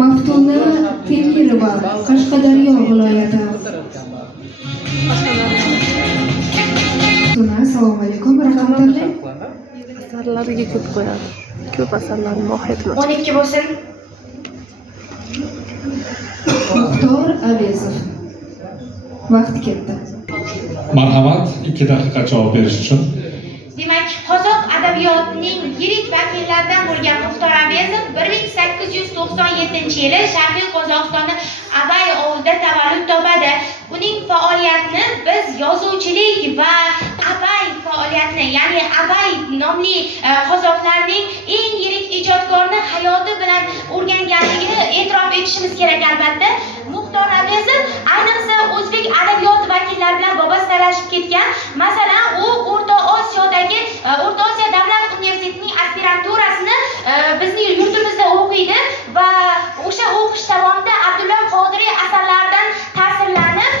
Maftuna Temirova, Qashqadaryo viloyati. Maftuna, assalomu alaykum. Raqam tanlang. Asarlariga ko'p qo'yadi. Ko'p asarlarni mohiyatini. 12 bo'lsin. Muxtor Avezov. Vaqt ketdi. Marhamat, 2 daqiqa javob berish uchun. Demak, qozoq adabiyotining yirik vakillaridan bo'lgan Muxtor Avezov 1897-yili Sharqiy Qozog'istonning Abay ovilida tavallud topadi. Uning faoliyatini biz yozuvchilik va Abay faoliyatini, ya'ni Abay nomli qozoqlarning eng yirik ijodkorni hayoti bilan o'rganganligini e'tirof etishimiz kerak albatta. Muxtor Avezov ayniqsa o'zbek adabiyoti vakillari bilan bobosi talashib ketgan. Masalan, u O'rta Osiyo davlat universitetining aspiranturasini bizning yurtimizda o'qiydi va o'sha o'qish davomida Abdulla Qodiriy asarlaridan ta'sirlanib,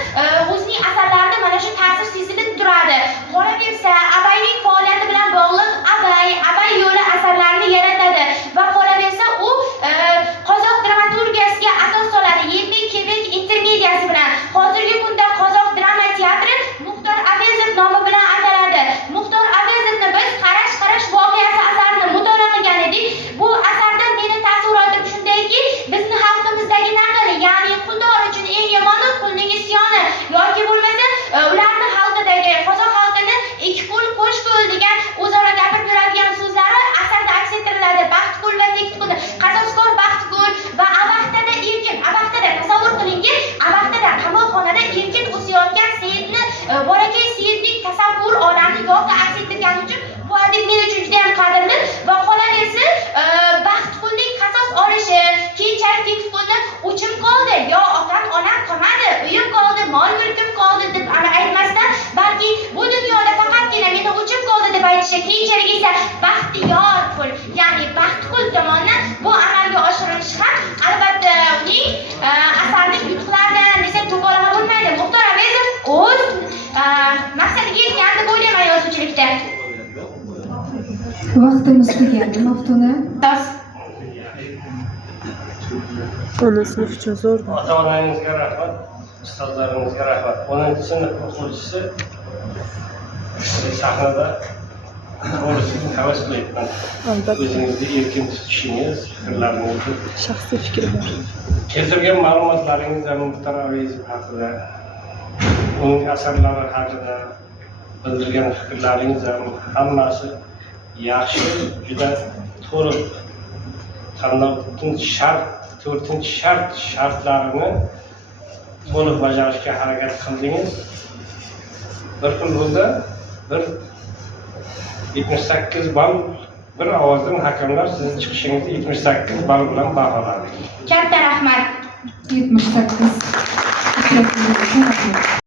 o'zining asarlarida mana shu ta'sir sezilib turadi. Qolaversa, Abayning faoliyati bilan bog'liq Abay yo'li asarlarini yaratadi va qolaversa u qozoq dramaturgiyasiga asos soladi. Yetlik Quebec intermediyasi bilan hozirgi kunda qozoq drama teatri Muxtor Avezov nomi bilan ataladi. Muxtor Avezovni biz Qarash voqeasi asarini mutolaa qilgan edik. Bu asarda meni taassurotim shundayki, bizni xalqimizdagi naql, ya'ni quldor uchun eng yomoni qulning isyoni yoki bo'lmasa ularni xalqidagi qozoq xalqini ikki qo'l qo'sh qo'l degan o'zaro gapirib yuradigan so'zlari asarda aks ettiriladi. Baxtqul va tektkul, qazoskor baxtqul va avaqtada erkin, avaqtada tasavvur qilingki, avaqtada qamoqxonada erkin o'sayotgan Seyidni, bolakay Seyidning tasavvur olami gohida aks ettirgani uchun bu adib men uchun juda ham qadrli va qolaversa baxtqulning qasos olishi, keyinchalik tektkulni o'chim qoldi, yo otam onam qolmadi, uyim qoldi, mol mulkim qoldi deb aytmasdan, balki bu dunyoda faqatgina meni o'chim qoldi deb aytishi, keyinchalik esa baxtiyor qul, ya'ni baxtqul tomonidan bu amalga oshirilishi ham albatta uning asarning yutuqlaridan desak to'g'ri bo'lmaydi. Muxtor Avezov o'z maqsadiga yetgan deb o'ylayman yozuvchilikda. Vaqtimiz tugadi. Maftuna. Ona sinf uchun zo'r. Ota-onangizga rahmat, ustozlaringizga rahmat. 10-sinf o'quvchisi sahnada bo'lishni havas qilyapman. Albatta. O'zingizni erkin tutishingiz, fikrlaringizni. Shaxsiy fikri bor. Keltirgan ma'lumotlaringiz Muxtor Avezov haqida, uning asarlari haqida bildirgan fikrlaringiz hammasi yaxshi, juda to'g'ri. Tanlovning to'rtinchi shartlarini to'liq bajarishga harakat qildingiz. Bir kun bo'ldi, 78 ball, bir ovozdan hakamlar sizning chiqishingizni 78 ball bilan baholadi. Katta rahmat. 78.